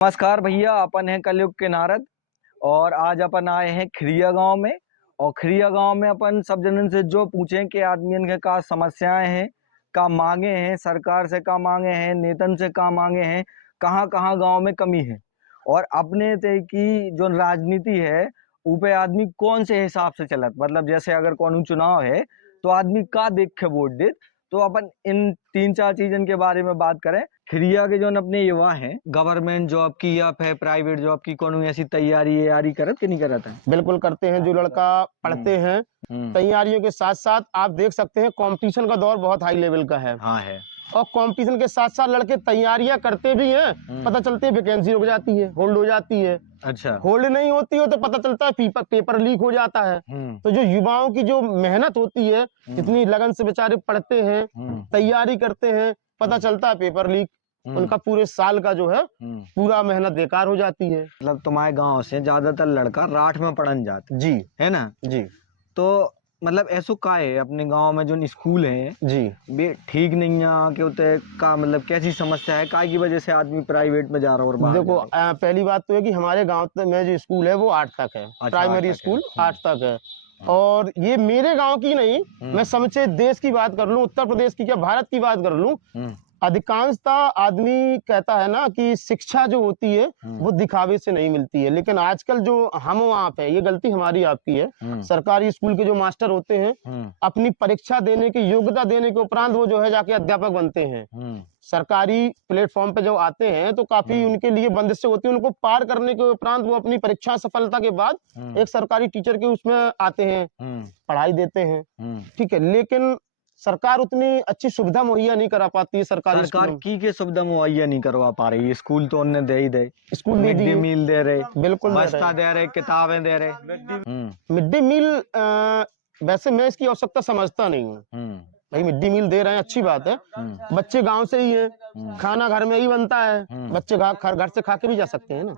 नमस्कार भैया, अपन है कलयुग के नारद। और आज अपन आए हैं खिरिया गांव में। और खिरिया गांव में अपन सब जनन से जो पूछें कि आदमियन के का समस्याएं हैं, का मांगे हैं, सरकार से का मांगे हैं, नेतन से का मांगे हैं, कहाँ कहाँ गांव में कमी है। और अपने ते की जो राजनीति है ऊपे आदमी कौन से हिसाब से चलत, मतलब जैसे अगर कौन चुनाव है तो आदमी का देख के वोट दे। तो अपन इन तीन चार चीजन के बारे में बात करें। खिरिया के जो अपने युवा हैं, गवर्नमेंट जॉब की या फिर प्राइवेट जॉब की कोनो ऐसी तैयारी करत कि नहीं करत है? बिल्कुल करते हैं। जो लड़का पढ़ते हैं तैयारियों के साथ साथ आप देख सकते हैं कंपटीशन का दौर बहुत हाई लेवल का है। हाँ है। और कंपटीशन के साथ साथ लड़के तैयारियां करते भी हैं, पता चलती है वैकेंसी रुक जाती है, होल्ड हो जाती है। अच्छा। होल्ड नहीं होती हो तो पता चलता है पेपर लीक हो जाता है। तो जो युवाओं की जो मेहनत होती है, इतनी लगन से बेचारे पढ़ते हैं, तैयारी करते हैं, पता चलता है पेपर लीक, उनका पूरे साल का जो है पूरा मेहनत बेकार हो जाती है। मतलब तुम्हारे गांव से ज्यादातर लड़का राठ में पढ़न जाते जी है ना जी। तो मतलब ऐसो का है अपने गांव में जो स्कूल है जी बे ठीक नहीं है कि उते का, मतलब कैसी समस्या है काय की वजह से आदमी प्राइवेट में जा रहा है और बाहर देखो जा रहा पहली बात तो है कि हमारे गांव में जो स्कूल है वो 8 तक है। अच्छा, प्राइमरी 8 तक स्कूल है। 8 तक है। और ये मेरे गांव की नहीं, मैं समझे देश की बात कर लूं, उत्तर प्रदेश की क्या भारत की बात कर लूं, अधिकांशता आदमी कहता है ना कि शिक्षा जो होती है वो दिखावे से नहीं मिलती है। लेकिन आजकल जो हम आप है, ये गलती हमारी आपकी है। सरकारी स्कूल के जो मास्टर होते हैं अपनी परीक्षा देने की योग्यता देने के उपरांत वो जो है जाके अध्यापक बनते हैं। सरकारी प्लेटफॉर्म पे जो आते हैं तो काफी उनके लिए बंदिशें होती है, उनको पार करने के उपरांत वो अपनी परीक्षा सफलता के बाद एक सरकारी टीचर के उसमें आते हैं, पढ़ाई देते हैं, ठीक है। लेकिन सरकार उतनी अच्छी सुविधा मुहैया नहीं करा पाती है। सरकार की के सुविधा मुहैया नहीं करवा पा रही है। स्कूल तो उन्हें दे ही दे, स्कूल मिड डे मील दे रहे, बिल्कुल बस्ता दे रहे, किताबें दे रहे। मिड डे मील वैसे मैं इसकी आवश्यकता समझता नहीं हूँ भाई। मिड डे मील दे रहे हैं, अच्छी बात है। बच्चे गांव से ही है, खाना घर में ही बनता है, बच्चे घर से खा के भी जा सकते हैं ना,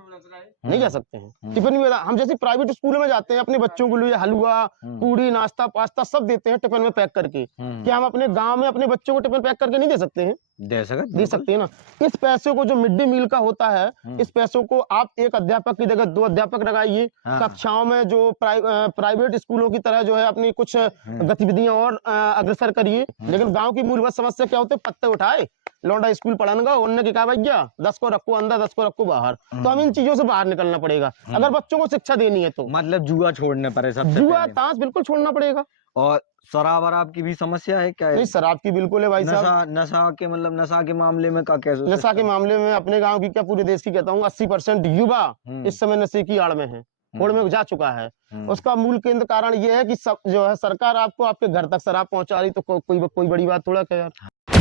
नहीं जा सकते हैं टिफिन में। हम जैसे प्राइवेट स्कूल में जाते हैं अपने बच्चों के लिए हलवा पूरी नाश्ता पास्ता सब देते हैं टिफिन में पैक करके। क्या हम अपने गांव में अपने बच्चों को टिफिन पैक करके नहीं दे सकते हैं? दे सकते हैं ना। इस पैसे को जो मिड डे मील का होता है, इस पैसों को आप एक अध्यापक की जगह 2 अध्यापक लगाइए। कक्षाओं में जो प्राइवेट स्कूलों की तरह जो है अपनी कुछ गतिविधियां और अग्रसर करिए। लेकिन गांव की मूलभूत समस्या क्या होती है? पत्ते उठाए लौंडा स्कूल पढ़ाने उनने की कहा भैया 10 को रखो अंदर 10 को रखो बाहर। तो हम इन चीजों से बाहर निकलना पड़ेगा अगर बच्चों को शिक्षा देनी है तो। मतलब जुआ छोड़ने पड़े, सबसे जुआ ताश बिल्कुल छोड़ना पड़ेगा। और शराब वराब की भी समस्या है क्या? नहीं, शराब की बिल्कुल है भाई साहब। नशा के मतलब नशा के मामले में का कैसे? नशा के मामले में अपने गांव की क्या पूरे देश की कहता हूँ 80% युवा इस समय नशे की आड़ में है, होड़ में जा चुका है। उसका मूल केंद्र कारण ये है कि सब जो है सरकार आपको आपके घर तक शराब पहुंचा रही, तो कोई बड़ी बात थोड़ा क्या यार।